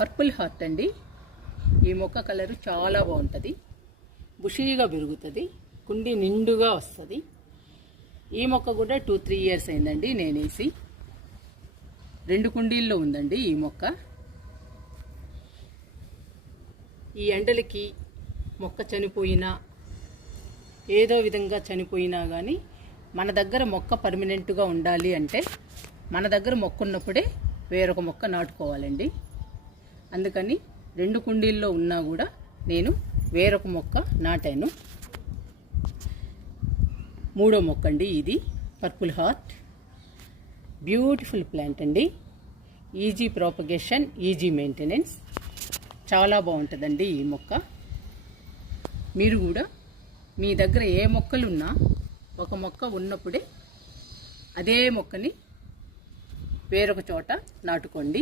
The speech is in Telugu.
పర్పుల్ హార్ట్ అండి. ఈ మొక్క కలరు చాలా బాగుంటుంది, బుషీగా పెరుగుతుంది, కుండీ నిండుగా వస్తుంది. ఈ మొక్క కూడా 2-3 ఇయర్స్ అయిందండి నేనేసి. 2 కుండీల్లో ఉందండి ఈ మొక్క. ఈ ఎండలకి మొక్క చనిపోయినా, ఏదో విధంగా చనిపోయినా కానీ మన దగ్గర మొక్క పర్మనెంట్గా ఉండాలి అంటే మన దగ్గర మొక్క ఉన్నప్పుడే వేరొక మొక్క నాటుకోవాలండి. అందుకని 2 కుండీల్లో ఉన్నా కూడా నేను వేరొక మొక్క నాటాను. 3వ మొక్క అండి ఇది, పర్పుల్ హార్ట్. బ్యూటిఫుల్ ప్లాంట్ అండి, ఈజీ ప్రాపగేషన్, ఈజీ మెయింటెనెన్స్, చాలా బాగుంటుందండి ఈ మొక్క. మీరు కూడా మీ దగ్గర ఏ మొక్కలున్నా ఒక మొక్క ఉన్నప్పుడే అదే మొక్కని వేరొక చోట నాటుకోండి.